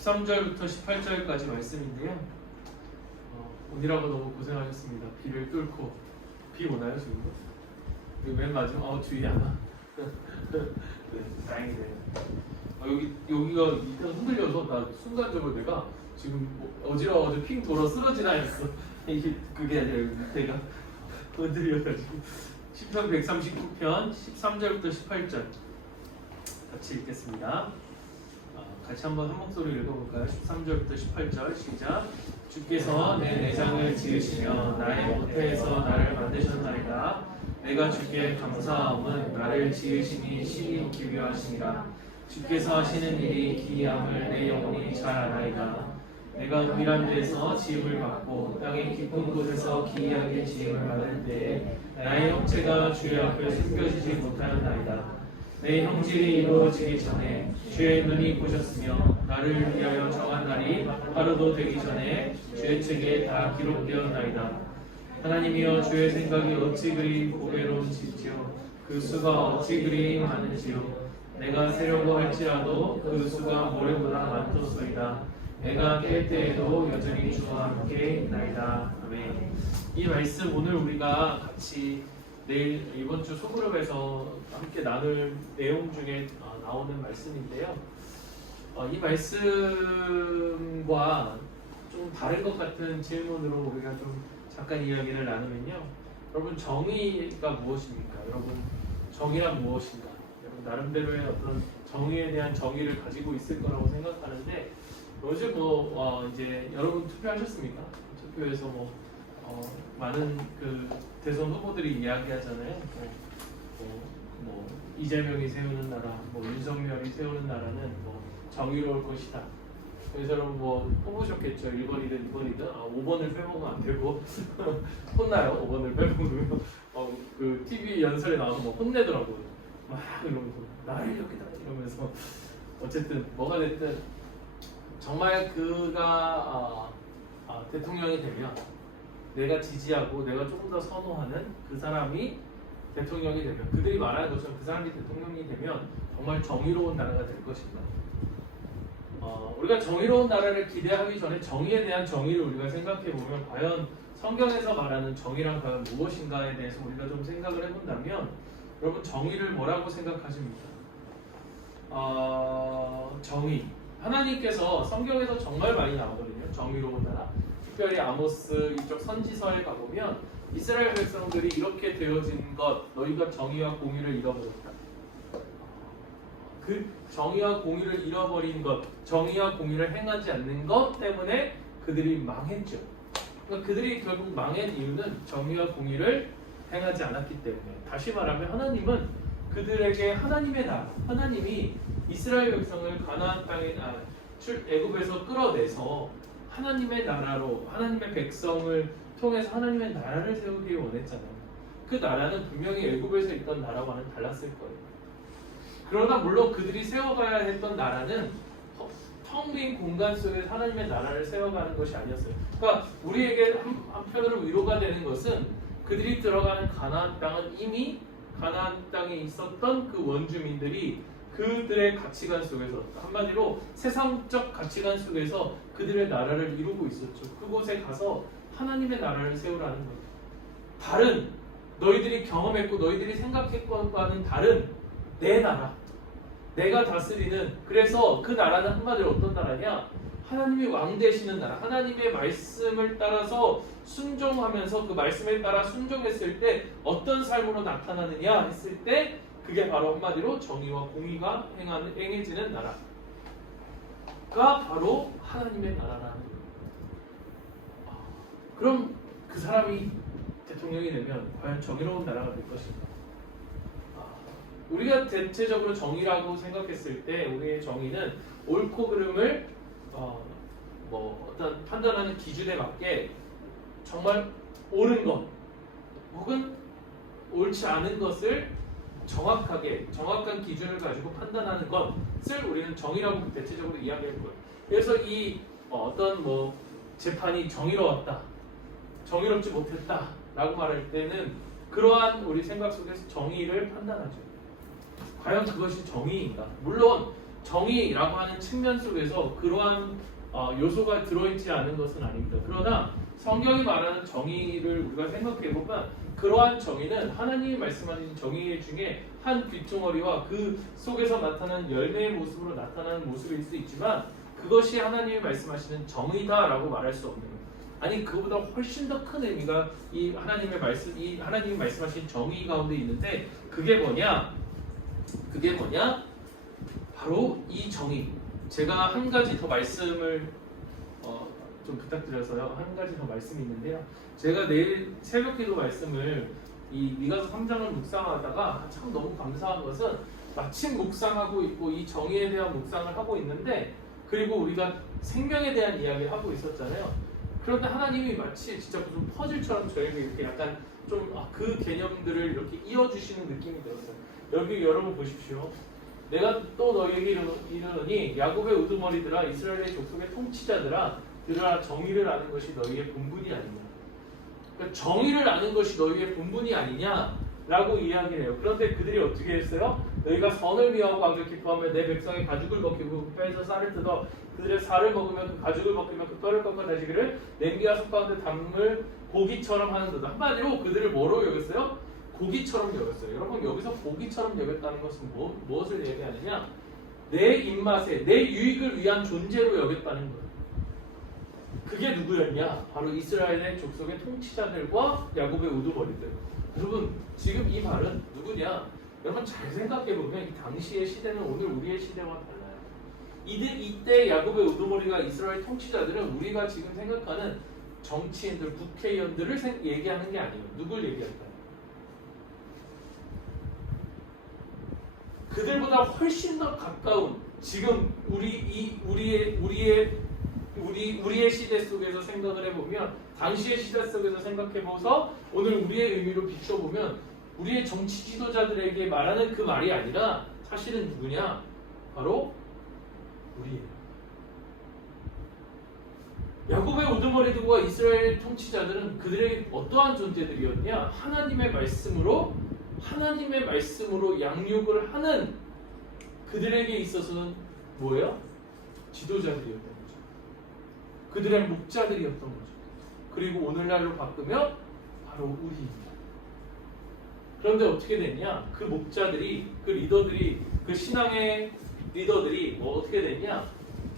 13절부터 18절까지 말씀인데요. 오늘하고 너무 고생하셨습니다. 비를 뚫고. 비 오나요 지금도? 여기 맨 마지막 주의 안 와. 네, 다행이네요. 여기가 일단 흔들려서 나 순간적으로 내가 지금 어지러워서 핑 돌아 쓰러지나 했어. 이게 그게 아니라 밑에가 흔들려가지고. 시편 139편 13절부터 18절 같이 읽겠습니다. 같이 한번 한 목소리 읽어볼까요? 13절부터 18절 시작. 주께서 내 내장을 지으시며 나의 모태에서 나를 만드셨나이다. 내가 주께 감사함은 나를 지으심이 심히 기묘하시니라. 주께서 하시는 일이 기이함을 내 영혼이 잘 아나이다. 내가 은밀한 데서 지음을 받고 땅의 깊은 곳에서 기이하게 지음을 받을 때에 나의 형체가 주의 앞에 숨겨지지 못하였나이다. 내 형질이 이루어지기 전에 주의 눈이 보셨으며 나를 위하여 정한 날이 하루도 되기 전에 주의 책에 다 기록되었나이다. 하나님이여 주의 생각이 어찌 그리 보배로운지요 그 수가 어찌 그리 많은지요. 내가 세려고 할지라도 그 수가 모래보다 많도소이다. 내가 깰 때에도 여전히 주와 함께 있나이다. 아멘. 이 말씀 오늘 우리가 같이 내일 이번 주 소그룹에서 함께 나눌 내용 중에 나오는 말씀인데요. 이 말씀과 좀 다른 것 같은 질문으로 우리가 좀 잠깐 이야기를 나누면요. 여러분 정의가 무엇입니까? 여러분 정의란 무엇인가? 여러분 나름대로의 어떤 정의에 대한 정의를 가지고 있을 거라고 생각하는데 요즘 이제 여러분 투표하셨습니까? 투표에서 많은 그 대선 후보들이 이야기하잖아요. 이재명이 세우는 나라, 윤석열이 세우는 나라는 정의로울 것이다. 그래서 여러분 뽑으셨겠죠. 1번이든 2번이든 5번을 빼먹으면 안 되고 혼나요. 5번을 빼먹으면 그 TV 연설에 나와서 혼내더라고요. 막 이러면서 나를 이렇게다 이러면서 어쨌든 뭐가 됐든 정말 그가 대통령이 되면 내가 지지하고 내가 조금 더 선호하는 그 사람이 대통령이 되면 그들이 말하는 것처럼 그 사람이 대통령이 되면 정말 정의로운 나라가 될 것인가. 우리가 정의로운 나라를 기대하기 전에 정의에 대한 정의를 우리가 생각해 보면 과연 성경에서 말하는 정의란 과연 무엇인가에 대해서 우리가 좀 생각을 해본다면 여러분 정의를 뭐라고 생각하십니까? 정의. 하나님께서 성경에서 정말 많이 나오거든요. 정의로운 나라. 특별히 아모스 이쪽 선지서에 가보면 이스라엘 백성들이 이렇게 되어진 것, 너희가 정의와 공의를 잃어버렸다. 그 정의와 공의를 잃어버린 것, 정의와 공의를 행하지 않는 것 때문에 그들이 망했죠. 그러니까 그들이 결국 망한 이유는 정의와 공의를 행하지 않았기 때문에. 다시 말하면 하나님은 그들에게 하나님의 나라, 하나님이 이스라엘 백성을 가나안 땅에 애굽에서 끌어내서 하나님의 나라로 하나님의 백성을 통해서 하나님의 나라를 세우길 원했잖아요. 그 나라는 분명히 애굽에서 있던 나라와는 달랐을 거예요. 그러나 물론 그들이 세워가야 했던 나라는 텅 빈 공간 속에서 하나님의 나라를 세워가는 것이 아니었어요. 그러니까 우리에게 한편으로 위로가 되는 것은 그들이 들어가는 가나안 땅은 이미 가나안 땅에 있었던 그 원주민들이 그들의 가치관 속에서 한마디로 세상적 가치관 속에서 그들의 나라를 이루고 있었죠. 그곳에 가서 하나님의 나라를 세우라는 거예요. 다른 너희들이 경험했고 너희들이 생각했고와는 다른 내 나라, 내가 다스리는. 그래서 그 나라는 한마디로 어떤 나라냐? 하나님이 왕 되시는 나라. 하나님의 말씀을 따라서 순종하면서 그 말씀에 따라 순종했을 때 어떤 삶으로 나타나느냐 했을 때 그게 바로 한마디로 정의와 공의가 행해지는 나라가 바로 하나님의 나라라는 거예요. 그럼 그 사람이 대통령이 되면 과연 정의로운 나라가 될 것인가? 우리가 대체적으로 정의라고 생각했을 때 우리의 정의는 옳고 그름을 어떤 판단하는 기준에 맞게 정말 옳은 것 혹은 옳지 않은 것을 정확한 기준을 가지고 판단하는 것을 우리는 정의라고 대체적으로 이야기할 거예요. 그래서 이 어떤 재판이 정의로웠다, 정의롭지 못했다 라고 말할 때는 그러한 우리 생각 속에서 정의를 판단하죠. 과연 그것이 정의인가? 물론 정의라고 하는 측면 속에서 그러한 요소가 들어있지 않은 것은 아닙니다. 그러나 성경이 말하는 정의를 우리가 생각해보면 그러한 정의는 하나님이 말씀하신 정의 중에 한 귀퉁어리와 그 속에서 나타나는 열매의 모습으로 나타나는 모습일 수 있지만 그것이 하나님이 말씀하시는 정의다라고 말할 수 없는 거예요. 아니 그보다 훨씬 더 큰 의미가 이 하나님이 말씀하신 정의 가운데 있는데 그게 뭐냐? 바로 이 정의. 제가 한 가지 더 말씀을 좀 부탁드려서요. 한 가지 더 말씀이 있는데요. 제가 내일 새벽기도 말씀을 이 미가서 3장을 묵상하다가 참 너무 감사한 것은 마침 묵상하고 있고 이 정의에 대한 묵상을 하고 있는데 그리고 우리가 생명에 대한 이야기를 하고 있었잖아요. 그런데 하나님이 마치 진짜 무슨 퍼즐처럼 저에게 이렇게 약간 좀 그 개념들을 이렇게 이어주시는 느낌이 들었어요. 여기 여러분 보십시오. 내가 또 너희에게 이르노니 야곱의 우두머리들아 이스라엘의 족속의 통치자들아 들으라 정의를 아는 것이 너희의 본분이 아니냐. 그러니까 정의를 아는 것이 너희의 본분이 아니냐라고 이야기해요. 그런데 그들이 어떻게 했어요? 너희가 선을 미워하고 악을 기뻐하며 내 백성의 가죽을 벗기고 그 뼈에서 쌀을 뜯어 그들의 살을 먹으면 그 가죽을 벗기며 그 뼈를 꺾어 다시기를 냄비와 솥 가운데 담을 고기처럼 하는도다. 한마디로 그들을 뭐로 여겼어요? 고기처럼 여겼어요. 여러분 여기서 고기처럼 여겼다는 것은 무엇을 얘기하느냐? 내 입맛에 내 유익을 위한 존재로 여겼다는 거예요. 그게 누구였냐? 바로 이스라엘의 족속의 통치자들과 야곱의 우두머리들. 여러분 지금 이 말은 누구냐? 여러분 잘 생각해보면 이 당시의 시대는 오늘 우리의 시대와 달라요. 이때 야곱의 우두머리가 이스라엘 통치자들은 우리가 지금 생각하는 정치인들, 국회의원들을 얘기하는 게 아니에요. 누굴 얘기할까요? 그들보다 훨씬 더 가까운 지금 우리의 시대 속에서 생각을 해보면 당시의 시대 속에서 생각해보서 오늘 우리의 의미로 비춰보면 우리의 정치 지도자들에게 말하는 그 말이 아니라 사실은 누구냐? 바로 우리예요. 야곱의 우두머리들과 이스라엘 통치자들은 그들에게 어떠한 존재들이었냐? 하나님의 말씀으로 양육을 하는 그들에게 있어서는 뭐예요? 지도자들이었던 거죠. 그들의 목자들이었던 거죠. 그리고 오늘날로 바꾸면 바로 우리입니다. 그런데 어떻게 됐냐? 그 목자들이, 그 리더들이, 그 신앙의 리더들이 어떻게 됐냐?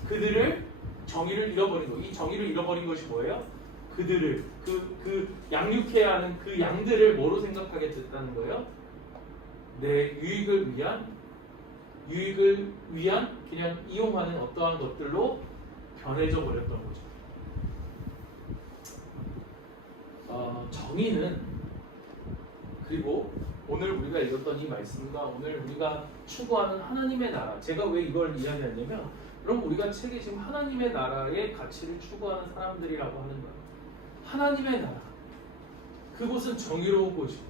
그들을 정의를 잃어버린 거. 이 정의를 잃어버린 것이 뭐예요? 그들을 그 양육해야 하는 그 양들을 뭐로 생각하게 됐다는 거예요? 내 유익을 위한 그냥 이용하는 어떠한 것들로 변해져 버렸던 거죠. 정의는 그리고 오늘 우리가 읽었던 이 말씀과 오늘 우리가 추구하는 하나님의 나라. 제가 왜 이걸 이야기하냐면 그럼 우리가 책에 지금 하나님의 나라의 가치를 추구하는 사람들이라고 하는 거예요. 하나님의 나라. 그곳은 정의로운 곳이고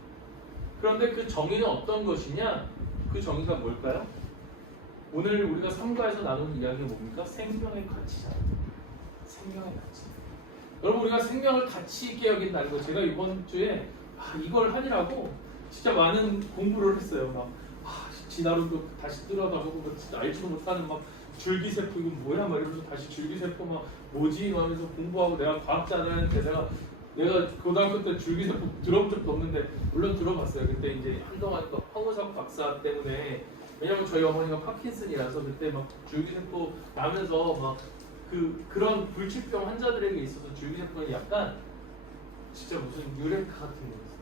그런데 그 정의는 어떤 것이냐? 그 정의가 뭘까요? 오늘 우리가 3과에서 나눈 이야기가 뭡니까? 생명의 가치잖아요. 생명의 가치. 여러분 우리가 생명을 가치 있게 여긴다는 거 제가 이번 주에 이걸 하느라고 진짜 많은 공부를 했어요. 막 진화론도 다시 뚫어다보고 진짜 알지도 못하는 막 줄기세포 이거 뭐야 막 이러면서 다시 줄기세포 막 뭐지 하면서 공부하고 내가 과학자들한테 내가 고등학교 때 줄기세포 들어본 적도 없는데 물론 들어봤어요. 그때 이제 한동안 또 황우석 박사 때문에 왜냐면 저희 어머니가 파킨슨이라서 그때 막 줄기세포 나면서 막 그런 불치병 환자들에게 있어서 줄기세포는 약간 진짜 무슨 유레카 같은 거였어요.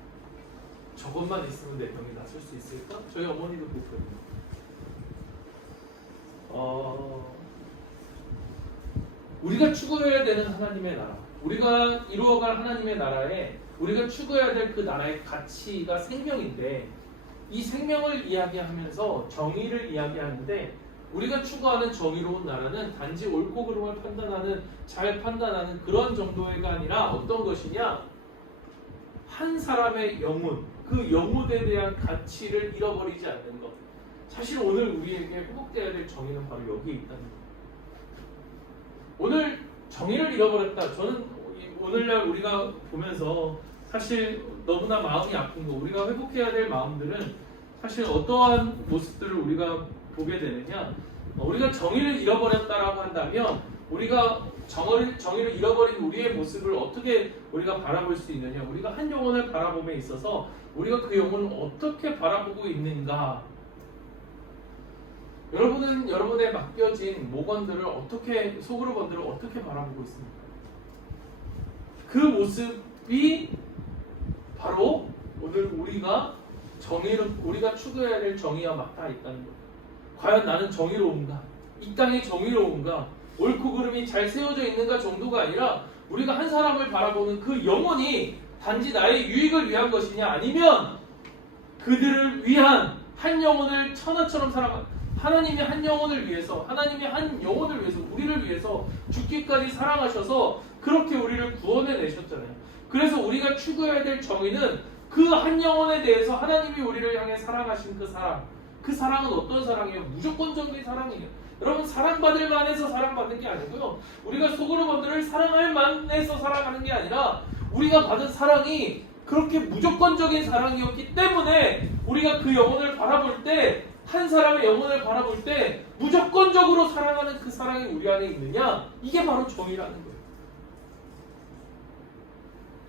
저것만 있으면 내 병이 낫을 수 있을까? 저희 어머니도 그랬거든요. 우리가 추구해야 되는 하나님의 나라, 우리가 이루어갈 하나님의 나라에 우리가 추구해야 될 그 나라의 가치가 생명인데 이 생명을 이야기하면서 정의를 이야기하는데 우리가 추구하는 정의로운 나라는 단지 옳고 그름을 잘 판단하는 그런 정도가 아니라 어떤 것이냐? 한 사람의 영혼, 그 영혼에 대한 가치를 잃어버리지 않는 것. 사실 오늘 우리에게 회복되어야 될 정의는 바로 여기에 있다는 거예요. 오늘 정의를 잃어버렸다. 저는 오늘날 우리가 보면서 사실 너무나 마음이 아픈 거, 우리가 회복해야 될 마음들은 사실 어떠한 모습들을 우리가 보게 되느냐? 우리가 정의를 잃어버렸다라고 한다면 우리가 정의를 잃어버린 우리의 모습을 어떻게 우리가 바라볼 수 있느냐? 우리가 한 영혼을 바라봄에 있어서 우리가 그 영혼을 어떻게 바라보고 있는가? 여러분은 여러분의 맡겨진 모건들을 어떻게 속으로 건들을 어떻게 바라보고 있습니까? 그 모습이 바로 오늘 우리가 추구해야 될 정의와 맞닿아 있다는 거예요. 과연 나는 정의로운가? 이 땅이 정의로운가? 옳고 그름이 잘 세워져 있는가 정도가 아니라 우리가 한 사람을 바라보는 그 영혼이 단지 나의 유익을 위한 것이냐 아니면 그들을 위한 한 영혼을 천하처럼 사랑하는 하나님이 한 영혼을 위해서 우리를 위해서 죽기까지 사랑하셔서 그렇게 우리를 구원해 내셨잖아요. 그래서 우리가 추구해야 될 정의는 그 한 영혼에 대해서 하나님이 우리를 향해 사랑하신 그 사랑은 어떤 사랑이에요? 무조건적인 사랑이에요. 여러분, 사랑받을 만해서 사랑받는 게 아니고요, 우리가 속으로 건드를 사랑할 만해서 사랑하는 게 아니라 우리가 받은 사랑이 그렇게 무조건적인 사랑이었기 때문에 우리가 그 영혼을 바라볼 때, 한 사람의 영혼을 바라볼 때 무조건적으로 사랑하는 그 사랑이 우리 안에 있느냐, 이게 바로 정의라는 거예요.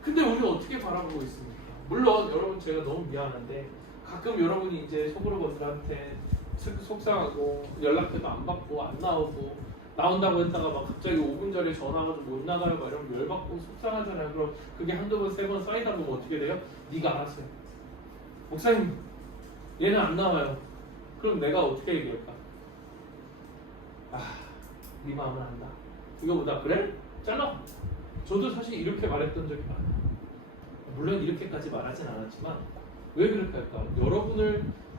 근데 우리는 어떻게 바라보고 있습니까? 물론 여러분, 제가 너무 미안한데 가끔 여러분이 이제 속으로 건들한테 속상하고 연락해도 안 받고 안 나오고, 나온다고 했다가 막 갑자기 5분 전에 전화 와서 못 나가요 막 이러면 열받고 속상하잖아요. 그럼 그게 한두 번, 세 번 쌓이다 보면 어떻게 돼요? 네가 알아서 해. 목사님, 얘는 안 나와요. 그럼 내가 어떻게 얘기할까? 네 마음을 안다. 이거보다 그래? 잘라. 저도 사실 이렇게 말했던 적이 많아요. 물론 이렇게까지 말하진 않았지만 왜 그렇게 할까?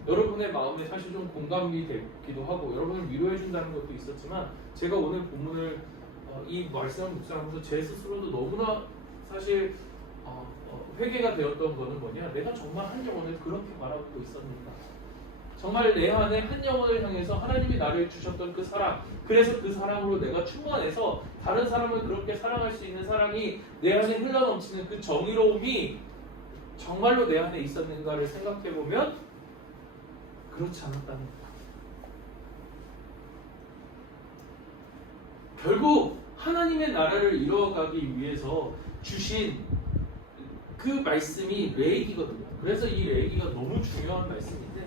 여러분의 마음에 사실 좀 공감이 되기도 하고 여러분을 위로해준다는 것도 있었지만, 제가 오늘 본문을 이 말씀을 묵상하면서 제 스스로도 너무나 사실 회개가 되었던 거는 뭐냐, 내가 정말 한 영혼을 그렇게 바라보고 있었는가, 정말 내 안에 한 영혼을 향해서 하나님이 나를 주셨던 그 사랑, 그래서 그 사랑으로 내가 충만해서 다른 사람을 그렇게 사랑할 수 있는 사랑이 내 안에 흘러넘치는 그 정의로움이 정말로 내 안에 있었는가를 생각해보면 그렇지 않았다는 거야. 결국 하나님의 나라를 이루어가기 위해서 주신 그 말씀이 레이기거든요. 그래서 이 레이기가 너무 중요한 말씀인데,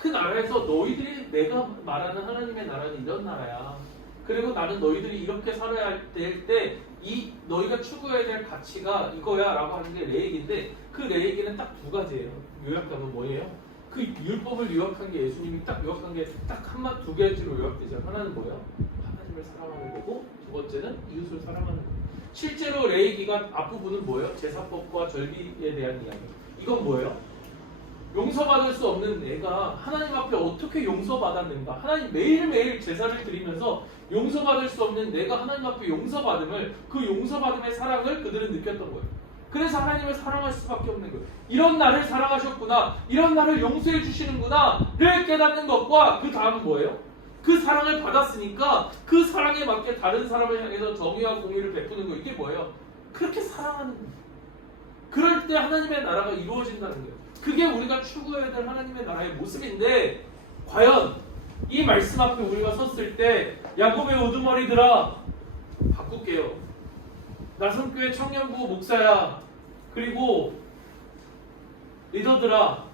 그 나라에서 너희들이, 내가 말하는 하나님의 나라는 이런 나라야. 그리고 나는 너희들이 이렇게 살아야 될 때 이 너희가 추구해야 될 가치가 이거야 라고 하는 게 레이기인데, 그 레이기는 딱 두 가지예요. 요약하면 뭐예요? 그 율법을 요약한 게, 예수님이 딱 요약한 게 딱 두 가지로 요약되죠. 하나는 뭐예요? 하나님을 사랑하는 거고, 두 번째는 이웃을 사랑하는 거예요. 실제로 레이기가 앞부분은 뭐예요? 제사법과 절기에 대한 이야기. 이건 뭐예요? 용서받을 수 없는 내가 하나님 앞에 어떻게 용서받았는가, 하나님 매일매일 제사를 드리면서 용서받을 수 없는 내가 하나님 앞에 용서받음을, 그 용서받음의 사랑을 그들은 느꼈던 거예요. 그래서 하나님을 사랑할 수밖에 없는 거예요. 이런 나를 사랑하셨구나, 이런 나를 용서해 주시는구나를 깨닫는 것과 그 다음은 뭐예요? 그 사랑을 받았으니까 그 사랑에 맞게 다른 사람을 향해서 정의와 공의를 베푸는 거, 이게 뭐예요? 그렇게 사랑하는 거예요. 그럴 때 하나님의 나라가 이루어진다는 거예요. 그게 우리가 추구해야 될 하나님의 나라의 모습인데, 과연 이 말씀 앞에 우리가 섰을 때 야곱의 우두머리들아, 바꿀게요. 나성교회 청년부 목사야, 그리고 리더들아,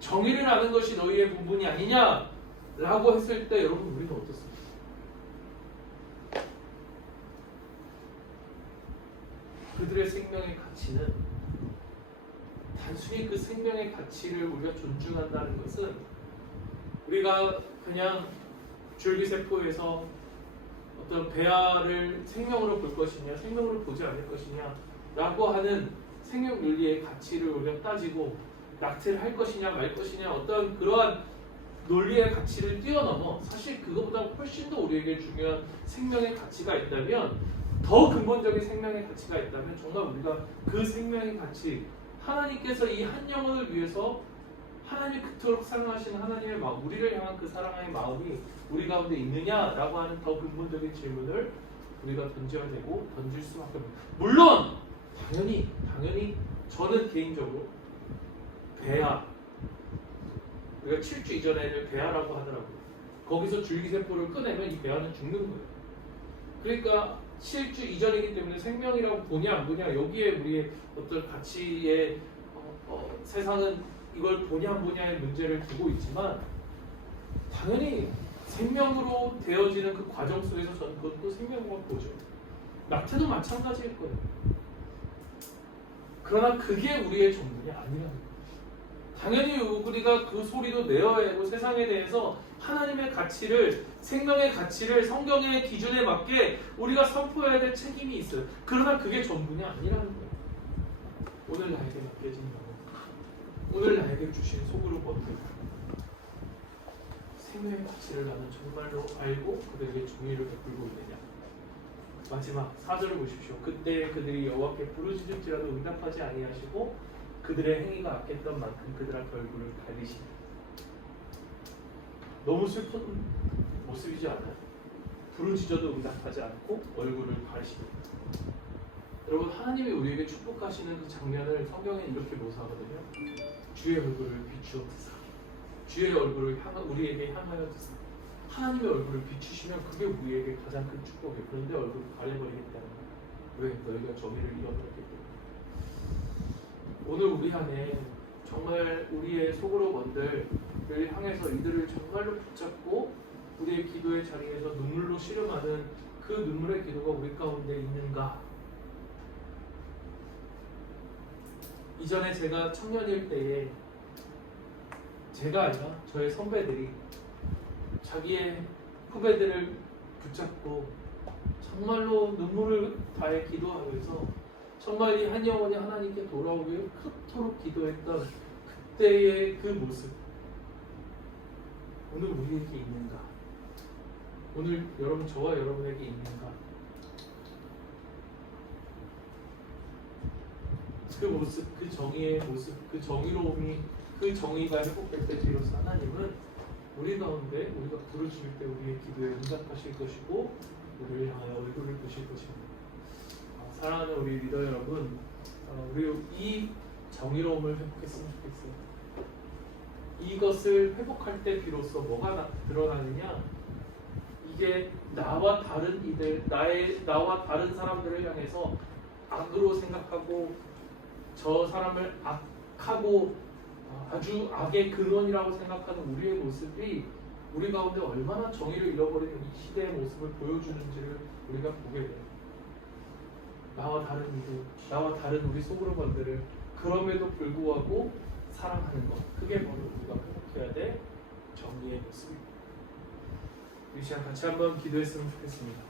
정의를 아는 것이 너희의 본분이 아니냐 라고 했을 때 여러분, 우리는 어떻습니까? 그들의 생명의 가치는, 단순히 그 생명의 가치를 우리가 존중한다는 것은 우리가 그냥 줄기세포에서 어떤 배아를 생명으로 볼 것이냐, 생명으로 보지 않을 것이냐 라고 하는 생명 윤리의 가치를 우리가 따지고 낙태를 할 것이냐 말 것이냐, 어떤 그러한 논리의 가치를 뛰어넘어 사실 그것보다 훨씬 더 우리에게 중요한 생명의 가치가 있다면, 더 근본적인 생명의 가치가 있다면, 정말 우리가 그 생명의 가치, 하나님께서 이 한 영혼을 위해서 하나님이 그토록 사랑하시는 하나님의 마음, 우리를 향한 그 사랑의 마음이 우리 가운데 있느냐라고 하는 더 근본적인 질문을 우리가 던져야 되고 던질 수밖에 없는. 물론 당연히 저는 개인적으로 배아, 우리가 7주 이전에는 배아라고 하더라고요. 거기서 줄기세포를 꺼내면 이 배아는 죽는 거예요. 그러니까 실주 이전이기 때문에 생명이라고 보냐 안 보냐 여기에 우리의 어떤 가치의 세상은 이걸 보냐 안 보냐의 문제를 두고 있지만 당연히 생명으로 되어지는 그 과정 속에서 저는 그것도 생명으로 보죠. 낙태도 마찬가지일 거예요. 그러나 그게 우리의 전문이 아니라는 거예요. 당연히 우리가 그 소리도 내어야 하고 세상에 대해서 하나님의 가치를, 생명의 가치를 성경의 기준에 맞게 우리가 선포해야 될 책임이 있어요. 그러나 그게 전부이 아니라는 거예요. 오늘 나에게 맡겨진 영혼, 오늘 나에게 주신 속으로 버튼, 생명의 가치를 나는 정말로 알고 그들에게 정의를 베풀고 있느냐. 마지막 4절을 보십시오. 그때 그들이 여호와께 부르짖을지라도 응답하지 아니하시고 그들의 행위가 악했던 만큼 그들 앞 얼굴을 가리시니. 너무 슬픈 모습이지 않아요? 부르짖어도 응답하지 않고 얼굴을 가리시니. 여러분, 하나님이 우리에게 축복하시는 그 장면을 성경에 이렇게 묘사하거든요. 주의 얼굴을 비추어 드사, 주의 얼굴을 우리에게 향하여 드사. 하나님의 얼굴을 비추시면 그게 우리에게 가장 큰 축복이에요. 그런데 얼굴을 가려버리겠다는 거예요. 왜? 너희가 정의를 잃어버렸기 때문에. 오늘 우리 안에 정말 우리의 속으로 먼들을 향해서 이들을 정말로 붙잡고 우리의 기도의 자리에서 눈물로 씨름하는 그 눈물의 기도가 우리 가운데 있는가? 이전에 제가 청년일 때에 제가 아니라 저의 선배들이 자기의 후배들을 붙잡고 정말로 눈물을 다해 기도하면서 정말 이 한 영혼이 하나님께 돌아오길 그토록 기도했던 그때의 그 모습, 오늘 우리에게 있는가? 오늘 여러분, 저와 여러분에게 있는가? 그 모습, 그 정의의 모습, 그 정의로움이, 그 정의가 회복될 때 비로소 하나님은 우리 가운데 우리가 부르짖을 때 우리의 기도에 응답하실 것이고 우리를 향하여 얼굴을 보실 것입니다. 사랑하는 우리 리더 여러분, 우리 이 정의로움을 회복했으면 좋겠어요. 이것을 회복할 때 비로소 뭐가 드러나느냐? 이게 나와 다른 이들, 나와 다른 사람들을 향해서 악으로 생각하고 저 사람을 악하고 아주 악의 근원이라고 생각하는 우리의 모습이 우리 가운데 얼마나 정의를 잃어버리는 이 시대의 모습을 보여주는지를 우리가 보게 돼요. 나와 다른 이들, 나와 다른 우리 속으로 번들을 그럼에도 불구하고 사랑하는 것, 그게 바로 우리가 회복해야 될 정의의 모습입니다. 우리 시간 같이 한번 기도했으면 좋겠습니다.